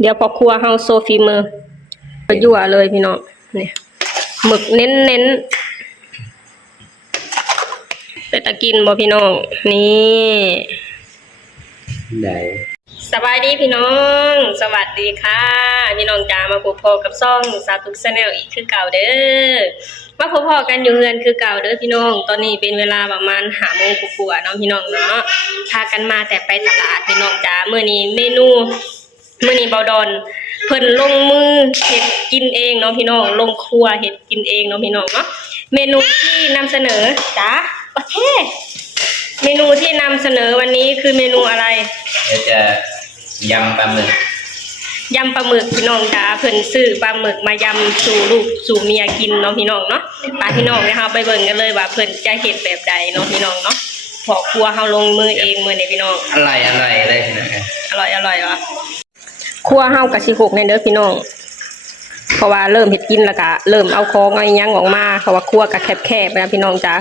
เดี๋ยวพอครัวเฮาโซฟีมือไปยั่วเลยพี่น้องนี่หมึกเน้นแต่ตะกินบ่พี่น้องนี่ได้สบายดีพี่น้อง สวัสดีค่ะพี่น้องจ๋ามาพบกับซ่องสาวตุ๊กชาแนลอีกคือเก่าเด้อมาพบกันอยู่เฮือนคือเก่าเด้อพี่น้องตอนนี้เป็นเวลาประมาณ5 โมงกว่าๆเนาะพี่น้องเนาะพากันมาแต่ไปตลาดพี่น้องจ๋ามื้อนี้เมนูมื้อนี้เบาดอนเพิ่นลงมือเฮ็ดกินเองเนาะพี่น้องลงครัวเฮ็ดกินเองเนาะพี่น้องเนาะเมนูที่นำเสนอจ๋าโอเคเมนูที่นำเสนอวันนี้คือเมนูอะไรเดี๋ยวจะยำปลาหมึกพี่น้องจ๋าเพิ่นซื้อปลาหมึกมายำสู่ลูกสู่เมียกินเนาะพี่น้องเนาะไปพี่น้องนะคะไปเบิ่งกันเลยว่าเพิ่นจะเฮ็ดแบบใดเนาะพี่น้องเนาะพอครัวเฮาลงมือเองมื้อนี้พี่น้องอร่อยเลยนะอร่อยว่ะครัวเฮาก็สิหกในเด้อพี่น้องเพราะว่าเริ่มเฮ็ดกินแล้วก็เริ่มเอาของเอาหยังออกมาเพราะว่าครัวก็แคบๆนะพี่น้องจ๋า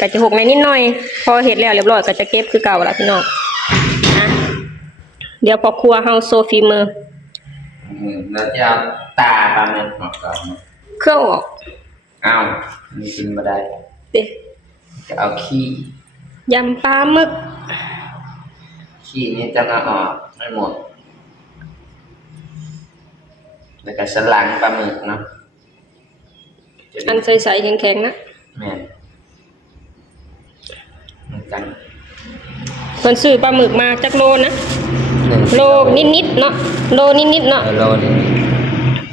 ก็จะหกในนิดหน่อยพอเฮ็ดแล้วเรียบร้อยก็จะเก็บคือเก่าแล้วพี่น้องนะเดี๋ยวพอครัวเฮาโซฟีมือเราจะเอาตาปลาหมึกออกก่อนเครื่องออกอ้าวมีกินมาได้จะเอาขี้ยำปลาหมึกขี้นี้จะมาออกไม่หมดแล้วก็สลังปลาหมึกเนาะอันใสๆแข็งๆนะแม่กันเพิ่นซื้อปลาหมึกมาจักโลนะโลนิดๆเนาะโลนิดๆเนาะโลนึง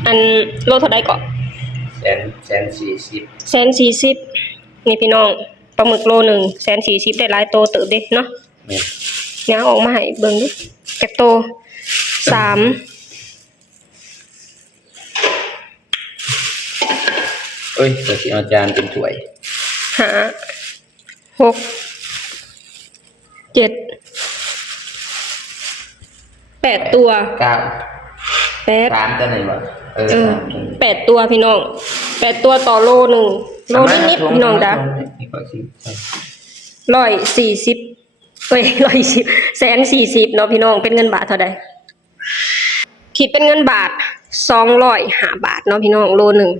อันโลเท่าใดก็140นี่พี่น้องปลาหมึกโลนึง140ได้หลายโตเติบเด้เนาะเนี่ยออกมาให้เบิ่งดิจักโต3เอ้ยก็สิเอาจานเป็นถ้วย5 6 7 8ตัว9 3ตัวไหนวะ8ตัวพี่น้อง8ตัวต่อโลนึงโลนิดๆพี่น้องจ้ะ140เอ้ย140 140เนาะพี่น้องเป็นเงินบาทเท่าใดคิดเป็นเงินบาท205 บาทเนาะพี่น้องโลนึง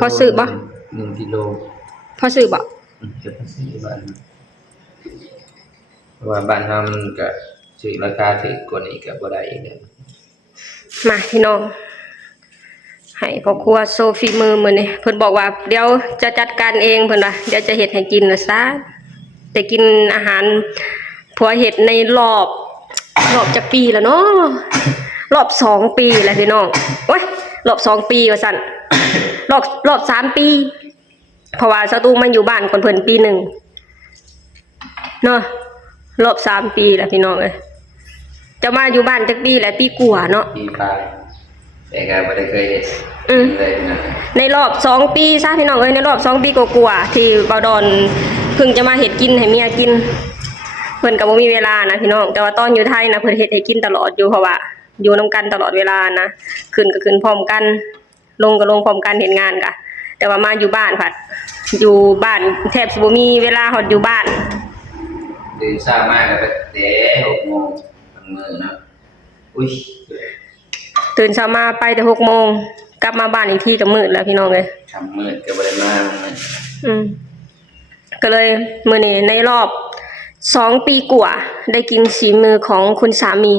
พอซื้อบ่1 กิโลพอซื้อบ่จะพอซื้อบ้านเพราะว่าบ้านเฮามันก็ซื้อราคาถูกกว่านี้ก็บ่ได้อีกแล้วมาพี่น้องให้พ่อครัวโซฟีมือมื้อนี้เพิ่นบอกว่าเดี๋ยวจะจัดการเองเพิ่นว่าเดี๋ยวจะเฮ็ดให้กินน่ะซะแต่กินอาหารผัวเฮ็ดในรอบจักปีแล้วเนาะรอบ2 ปีแล้วพี่น้องโอ๊ยรอบ2 ปีว่าซั่นรอบ3 ปีเพราะว่าสตูมันอยู่บ้านคนเพิ่นปี1เนาะรอบ3 ปีแล้วพี่น้องเอ้ยจะมาอยู่บ้านจักปีแล้วปีกว่าเนาะปีปลายแต่ก็บ่ได้เคยเฮ็ดเลยนะในรอบ2 ปีซะพี่น้องเอ้ยในรอบ2 ปีกว่าๆที่เบาดอนเพิ่งจะมาเฮ็ดกินให้เมียกินเพิ่นก็บ่มีเวลานะพี่น้องแต่ว่าตอนอยู่ไทยนะเพิ่นเฮ็ดให้กินตลอดอยู่เพราะว่าอยู่นำกันตลอดเวลานะขึ้นก็ขึ้นพร้อมกันลงก็ลงพร้อมกันเฮ็ดงานกะแต่ว่ามาอยู่บ้านผัดอยู่บ้านแทบสิบ่มีเวลาฮอดอยู่บ้านตื่นเช้ามาก็ไปแต่6 โมงมื้อเนาะอุ้ยตื่นเช้ามาไปแต่6 โมงกลับมาบ้านอีกทีก็มืดแล้วพี่น้องเอ้ยมืดก็บ่ได้มาก็เลยมื้อนี้ในรอบ2 ปีกว่าได้กินฝีมือของคุณสามี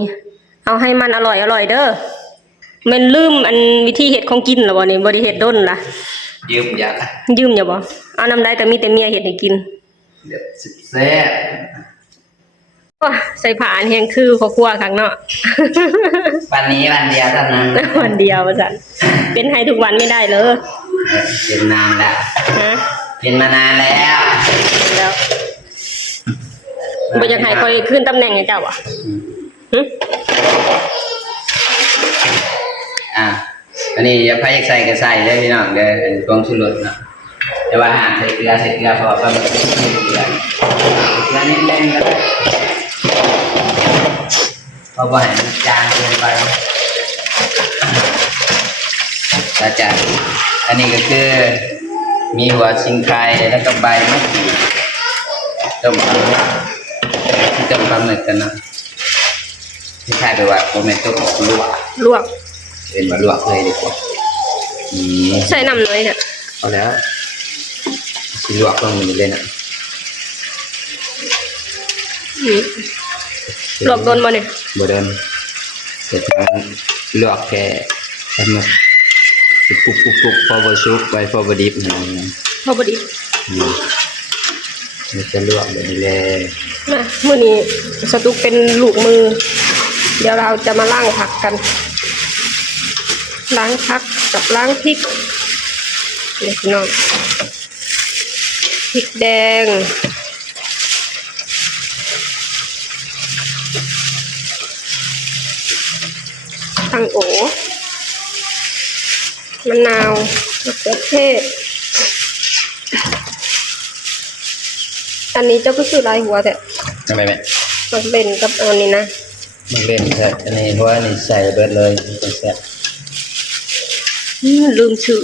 เอาให้มันอร่อยเด้อแม่นลืมอันวิธีเฮ็ดของกินแล้วบ่นี่บ่ได้เฮ็ดดนล่ะยืมอย่าบ่เอานำได้แต่มีแต่เมียเฮ็ดให้กินเดี๋ยวแซ่บใส่ผ้าอันแห้งคือครัวข้างเนาะวันนี้วันเดียวเท่านั้นวันเดียวว่าซั่นเป็นให้ทุกวันไม่ได้เลยเป็นนานแล้วเป็นมานานแล้วบ่อยากให้ค่อยขึ้นตำแหน่งให้เจ้าอ่ะอันนี้อย่าพยายามใส่ก็ใส่เลยพี่น้องเด้อผงชูรสเนาะแต่ว่าห้ามใส่เกลือเพราะว่ามันไม่ได้เกลือนิดนึงก็ได้เพราะว่าให้มันจางเกินไปแล้วจ้ะอันนี้ก็คือมีหัวชิงไคแล้วก็ใบมะกรูดต้มปลาหมึกกันนะ ไม่ใช่ไปว่าโมเมนต์ต้มลวก ลวก เป็นว่าลวกเลยดีกว่าอืม ใส่น้ำน้อยเนี่ย เอาแล้วสิลวกลงมันเลยนะ ลวกโดนบ่เนี่ย บ่เดินเสร็จแล้วลวกแค่ให้มันปุบพอบสุกไว้พอบดิบหน่อยนะ พอบ่ดี มันจะลวกแบบนี้เลย นะมื้อนี้สตุกเป็นลูกมือ เดี๋ยวเราจะมาล้างผักกัน ล้างผักกับล้างพริกนี่พี่น้องพริกแดงตังโอมะนาวมะเขือเทศอันนี้เจ้าก็คือลายหัวแต่ ทำไมแม่ มันเล่นกับอันนี้นะ มันเล่นแค่อันนี้เพราะว่านี่ใส่เบิดเลยมันแซ่บ ลืมชื่อ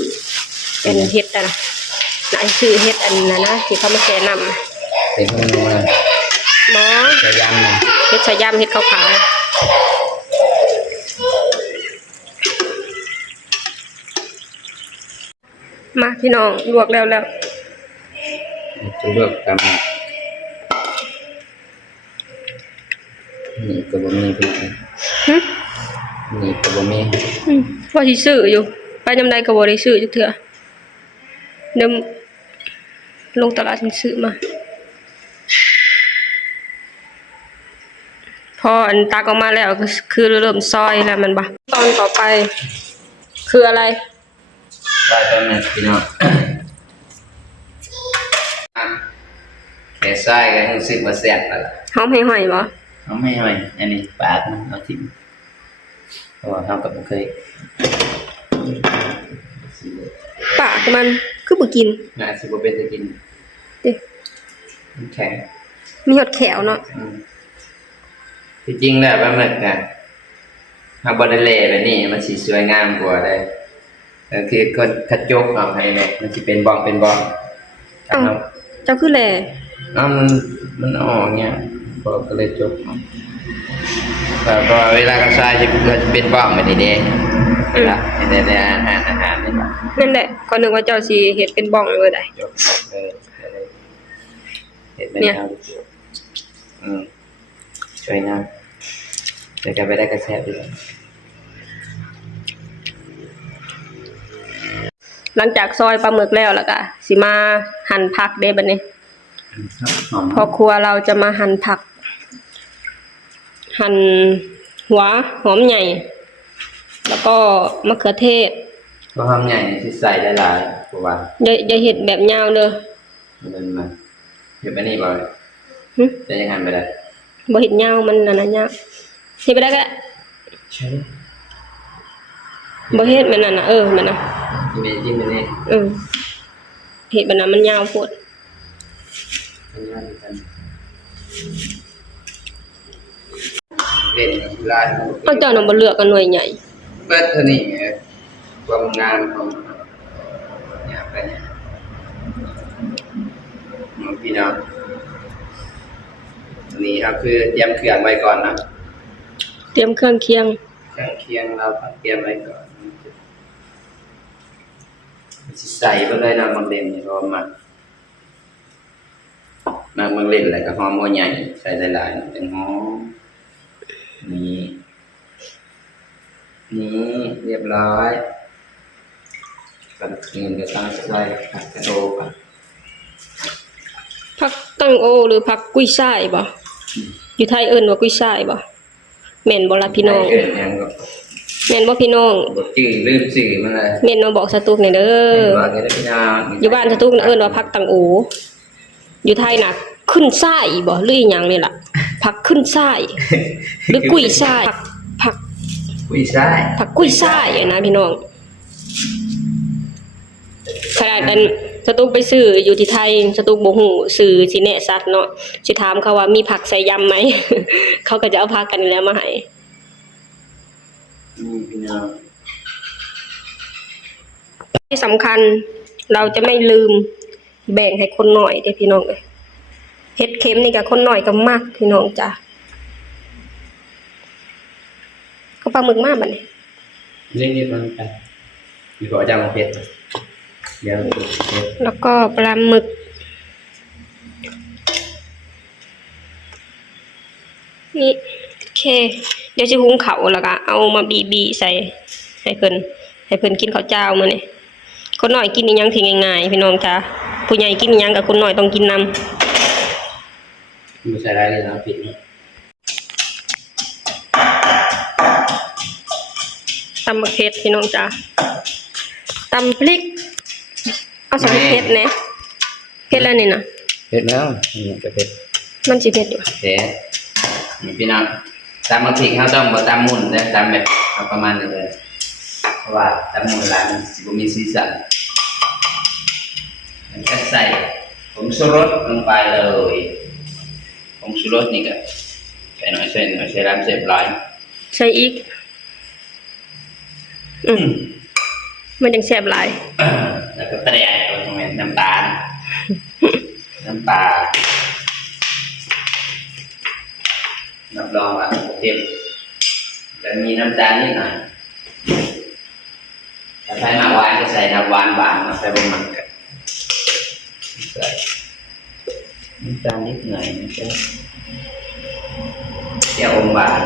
เป็นเห็ดอะนะหลายชื่อเห็ดอันนั้นนะที่เขามาแนะนำนะ เป็นพวกนู้นนะ หมอ จะยำนะ เห็ดชะยำเห็ดขาวๆมาพี่น้องลวกแล้ว จะลวกตามนี่ก็บ่มีพริกนะ หึ นี่ก็บ่มี ว่าสิซื้ออยู่ ไปยำใดก็บ่ได้ซื้อจักเทื่อเดี๋ยวลงตลาดสิซื้อมา พออันตักออกมาแล้วก็คือเริ่มซอยแล้วมันบ่ตอนต่อไป คืออะไร ได้ตอนนั้นพี่น้องแค่ใส่ก็รู้สึกว่าแซ่บแล้วล่ะ หอมให้หอยบ่ เอาไม่ห่อยอันนี้ปาดมันเอาทิ้งเพราะว่าเรากับเคย ปากมันคือบ่กิน น่าสิบ่เป็นจะกิน เด้ มันแข็ง มีหอดแขวเนาะ ที่จริงแล้วปลาหมึกอ่ะถ้าบ่ได้เละแบบนี้มันสิสวยงามกว่าได้ก็คือคนคัดจกเอาให้แม่มันสิเป็นบ้องครับเนาะ เจ้าคือแล มันออกเงี้ยพอก็เลยจกเอาแต่พอเวลากระชายจะเป็นบ้องแบบนี้เด้เวลาในอาหารนี่ล่ะ นั่นแหละก็นึกว่าเจ้าสิเฮ็ดเป็นบ้องเลยได้ จกเลยเห็นไหม เนี่ย ครับสวยงามเดี๋ยวจะไปได้กระแสดีกว่า หลังจากซอยปลาหมึกแล้วก็สิมาหั่นผักเด้บัดนี้ หอม พอครัวเราจะมาหั่นผัก หั่นหัวหอมใหญ่ แล้วก็มะเขือเทศ ก็หอมใหญ่ที่ใส่ได้หลายเพราะว่า อย่าเฮ็ดแบบยาวเด้อ มันมาอยู่ไปนี่บ่อย หึ จะยังหันไปได้ บ่เฮ็ดยาวมันนั่นน่ะยาวเฮ็ดไปได้ก็ได้ ใช่ บ่เฮ็ดมันนั่นน่ะมันน่ะ จิ้มไปนี่ เฮ็ดแบบนั้นมันยาวโพด เล่นลาย เอาเจ้าน่ะบ่เลือกกันหน่วยใหญ่ เปิดเท่านี้ความงามของเนี่ยไปเนี่ยพี่น้องอันนี้ครับคือเตรียมเครื่องไว้ก่อนนะ เตรียมเครื่องเคียง เครื่องเคียงเราต้องเตรียมไว้ก่อนสิใส่ไปเลยนะบางเล่นนี่เพราะว่ามันบางเล่นอะไรก็หอมหัวใหญ่ใส่หลายๆเป็นหอมนี่เรียบร้อยกันเงินก็ตั้งใส่ผักกระโดดก่อน ผักตั้งโอหรือผักกุ้ยช่ายบ่อยู่ไทยเอิ้นว่ากุ้ยช่ายบ่แม่นบ่ล่ะพี่น้อง เกิดยังก็ แม่นบ่พี่น้อง บจื้อลืมสื่อมันเลย แม่นมาบอกสตุกหน่อยเด้อ ว่าไงพี่น้อง อยู่บ้านสตุกน่ะเอิ้นว่าผักตั้งโออยู่ไทยน่ะขึ้นช่ายบ่หรืออีหยังนี่ล่ะผักขึ้นช่ายหรือกุ้ยช่ายผัก กุ้ยช่าย ผักกุ้ยช่ายอะนะพี่น้องขนาดนั้นสตุกไปซื้ออยู่ที่ไทยสตุกบ่ฮู้ซื้อสิแนะสัตว์เนาะสิถามเขาว่ามีผักใส่ยำไหม เขาก็จะเอาผักกันนี่แหล้วมาให้ พี่น้อง ที่สำคัญเราจะไม่ลืมแบ่งให้คนหน่อยเด้อพี่น้องเอ้ยเฮ็ดเค็มนี่ก็คนหน่อยก็มากพี่น้องจ้ะ ปลาหมึกมาบัดนี้ นิดมันไปมีขอจ้างเผ็ดเดี๋ยวเผ็ด แล้วก็ปลาหมึกนี่โอเค เดี๋ยวจะหุงข้าวแล้วก็เอามาบีใส่ให้เพิ่นกินข้าวเจ้ามื้อนี้คนน้อยกินอีหยังที่ง่ายๆพี่น้องจ้าผู้ใหญ่กินอีหยังกับคนน้อยต้องกินนำ ไม่ใช่ได้เลยนะผิดนะ ตำมะเขือพี่น้องจ้าตำพริกเอาใส่เผ็ดแหน่เผ็ดแล้วนี่นะ เผ็ดแล้วนี่ก็เผ็ด มันสิเผ็ดอยู่ เผ็ดนี่พี่น้องตำมะพริกเขาต้องบ่ตำมุนแต่ตำแบบเอาประมาณนี้เลยเพราะว่าตำมุนหลายมันสิบ่มีสีสันมันก็ใส่ผงชูรสลงไปเลยผงชูรสนี่ก็ใส่หน่อยใส่น้ำเสร็จร้อย ใส่อีกมันยังแซ่บหลาย แล้วก็แตรตัวตรงนี้น้ำตาล น้ำปลารับรองว่าเค็มจะมีน้ำตาลนิดหน่อยถ้าใส่มาหวานก็ใส่น้ำหวานมาใส่บะหมี่กันใส่น้ำตาลนิดหน่อยนะครับเจียวอมหวาน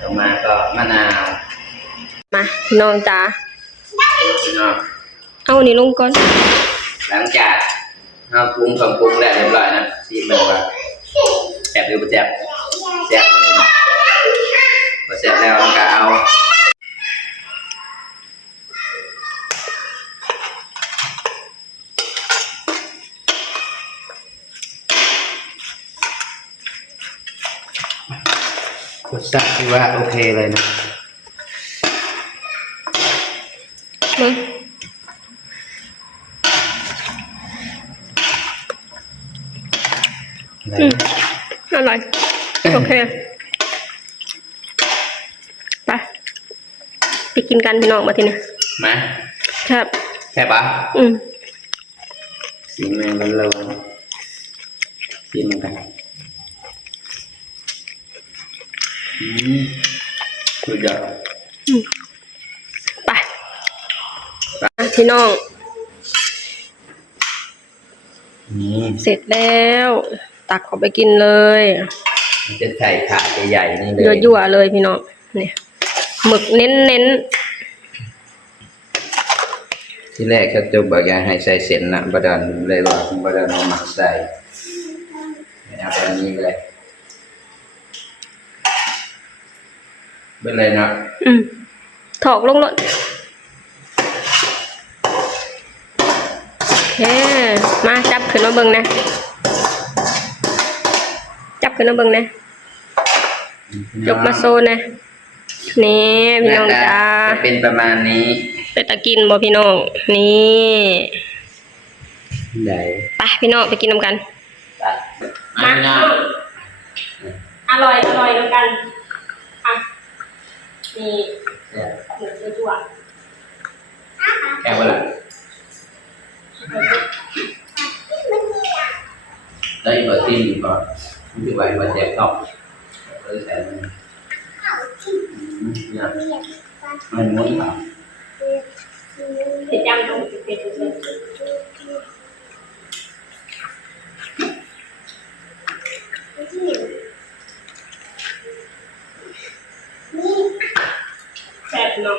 ต่อมาก็มะนาว มาพี่น้องจ้า พี่น้อง เอาอันนี้ลงก่อน หลังจากเราปรุงเครื่องปรุงได้เรียบร้อยนะซีมันว่าแซ่บหรือไม่แซ่บแซ่บเลยนะพอแซ่บแล้วเราก็เอารสชาติที่ว่าโอเคเลยนะ มึงอร่อยโอเคไปกินกันพี่น้องมาทีนี้ มา ครับ แค่ปะ สีแมงมันเราสีมันกันสุดยอด ไปพี่น้อง นี่ เสร็จแล้ว ตักเข้าไปกินเลย มันจะใส่ถาดใหญ่ๆนี่เลย ยั่วๆเลยพี่น้องเนี่ยหมึกเน้น ที่แรกเขาจะบอกอยากให้ใส่เส้นนะบดอนเลยว่าบดอนเอามาใส่เอาแบบนี้เลยเป็นไรเนาะ ๆถอกลงรถโอเคมาจับขึ้นมาเบิ่งนะจับขึ้นมาเบิ่งนะยกมาโซนนะนี่พี่น้องจ้า จะเป็นประมาณนี้ ไปตะกินบ่พี่น้องนี่ ได้ ไปพี่น้องไปกินน้ำกัน มาพี่น้อง อร่อยน้ำกันอ่ะนี่หมูจั่ว แค่ว่าอะไรได้เบอร์ที่ก่อนที่ไว้มาแจกต่อเลยแต่เนี่ยมันม้วนครับ เผ็ดย่างต้องเผ็ดเลยแซ่บเนาะ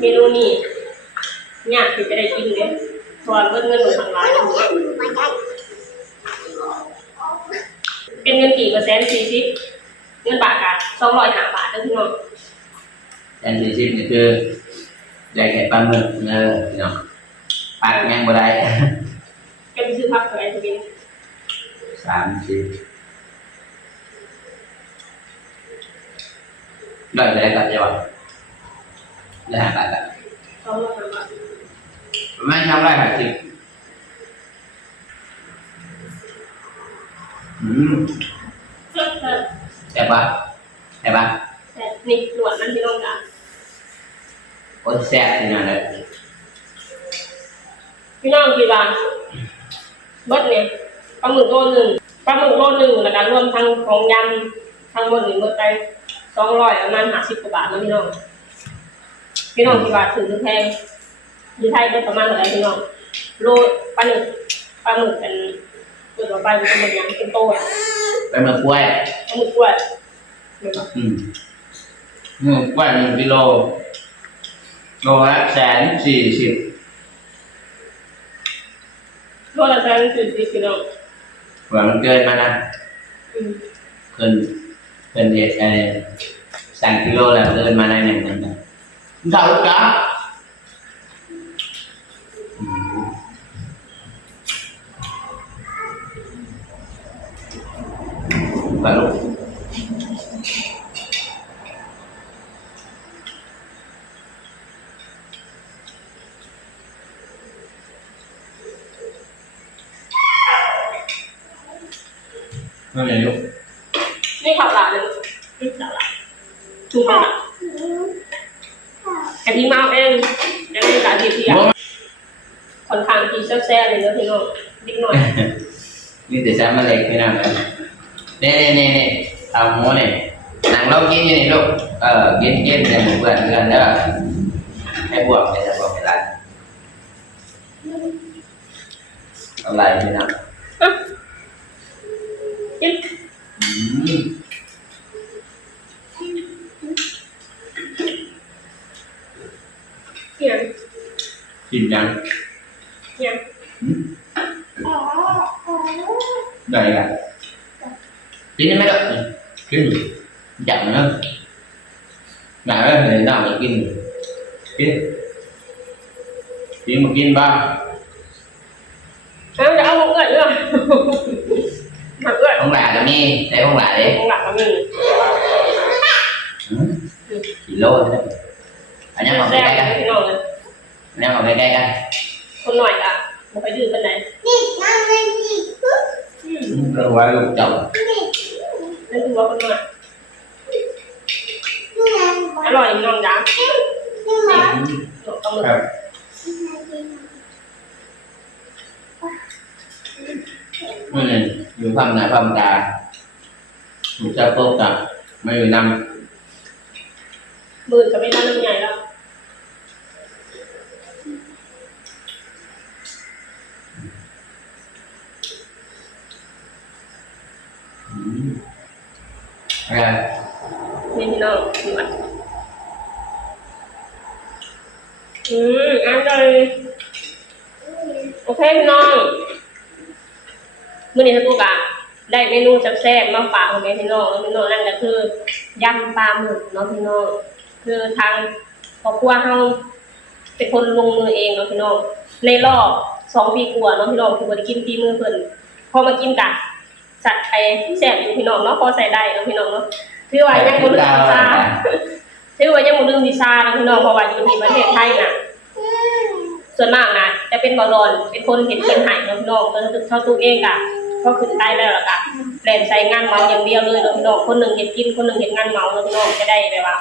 เมนูนี้ยากที่จะได้กินเลยเพราะว่าเงินหนูทางร้านเป็นเงินกี่เปอร์เซ็นต์40เงินบาทอะ205 บาทเด้อพี่น้อง อันที่สิบนี่คือได้แค่ปลาหมึกเนอะเนาะปลาแมงบ่ได้ แกไปซื้อผักอะไรตัวเอง 30ได้เลยครับเจ้าได้5 บาทละ 205 บาท ประมาณทำได้50เพิ่ม แต่ปะแต่นี่หนวดมันพี่น้องจ้ะ โอ้แซ่บที่นั่นเลย พี่น้องกี่บาทเบิดเนี่ยปลาหมึกโล 1แล้วก็รวมทั้งของยำทั้งหมดนี่หมดไป 200ประมาณ50กว่าบาทนะพี่น้องพี่น้องกี่บาทถือแพงอยู่ไทยก็ประมาณเท่าไหร่พี่น้องโลปลาหมึกเป็นเปิดออกไปมันเป็นอย่างเป็นโตอ่ะ ไปเมืองกล้วย ปลาหมึกกล้วย กล้วย1 กิโลโลละ140,000โลละ140พี่น้อง ว่ามันเกินมานะเกินเหตุ3 กิโลแล้วเกินมาได้1มันนะเท่ากับไปลูกนั่นไงลูก นี่ข่าวหลานเลยข่าวหลานถูกไหมล่ะแต่พี่เมาเองยังมีสาธิตที่ค่อนข้างที่แซ่บๆเลยเนอะพี่น้องนิดหน่อย นี่แต่ฉันมาเล็กไม่นานเลยนี่เอาหมูนี่นางเรากินอยู่นี่ลูกกินเนี่ยเพื่อนเด้อให้บวกเลยจะบวกไม่ได้อะไรพี่น้อง กินเนี่ย กินยัง เนี่ย ได้ละกินได้ไหมลูกกินจับมันนะไหนว่าเห็นน้ำจะกินมากินบ้าง เอาจะเอาของเอื้อยเอื้อยของเอื้อย ของหลานก็มีได้ของหลานเลย ของหลักก็มี กิโลนะอันนี้มาใก แซ่บ ล้ๆกัน พี่น้องเลย อันนี้มาใกล้ๆกัน คนหน่อยอ่ะบ่ไปดื้อเป็นไหน เราไว้ลูกจับ นั่นคือว่าคนหน่อยอร่อยพี่น้องจ้าต้องมือ ครับอยู่ฝั่งไหนฝั่งตาถูกจับโต๊ะกับไม่อยู่นำ มือจะไม่ได้น้ำใหญ่แล้ว อะไร นี่พี่น้องดูอ่ะอันเลยโอเคพี่น้องมื้อนี้ทุกอ่ะได้เมนูแซ่บๆมาฝากของพี่น้องแล้วพี่น้องนั่นก็คือยำปลาหมึกเนาะพี่น้องคือทางครอบครัวเฮาเป็นคนลงมือเองเนาะพี่น้องในรอบ2 ปีกว่าเนาะพี่น้องคือบ่ได้กินฝีมือเพิ่นพอมากินกะสัตว์ไทยแซ่บอยู่พี่น้องเนาะพอใส่ได้เนาะพี่น้องเนาะถือว่ายังบ่ลืมวิชาถือว่ายังบ่ลืมวิชาเนาะพี่น้องเพราะว่าอยู่ในประเทศไทยน่ะส่วนมากน่ะจะเป็นบ่รอนเป็นคนเฮ็ดกินให้เนาะพี่น้องเพิ่นตึกเท่าตู้เองกะก็ขึ้นได้แล้วล่ะกะแล่นใส่งานเมาอย่างเดียวเลยเนาะพี่น้องคนหนึงเฮ็ดกินคนหนึงเฮ็ดงานเมาเนาะพี่น้องจะได้แบบว่า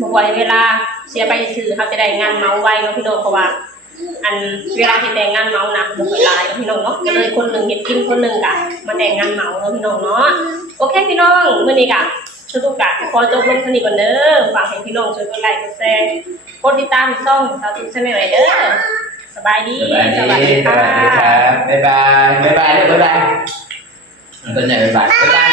บ่ไว้เวลาเสียไปซื้อเขาจะได้งานเมาไวเนาะพี่น้องเพราะว่าอันเวลาที่แต่งงานเมานะบ่ค่อยหลายเนาะพี่น้องเนาะก็เลยคนหนึงเฮ็ดกินคนหนึงกะมาแต่งงานเมาเนาะพี่น้องเนาะโอเคพี่น้องมื้อนี้กะทุกๆกะขอจบลงเท่านี้ก่อนเด้อฝากให้พี่น้องช่วยกดไลค์กดแชร์กดติดตามช่องสาวตุ๊กแชนแนลเด้อสบายดี สวัสดีครับบ๊ายบายลูกบ๊ายบายตัวใหญ่บ๊ายบาย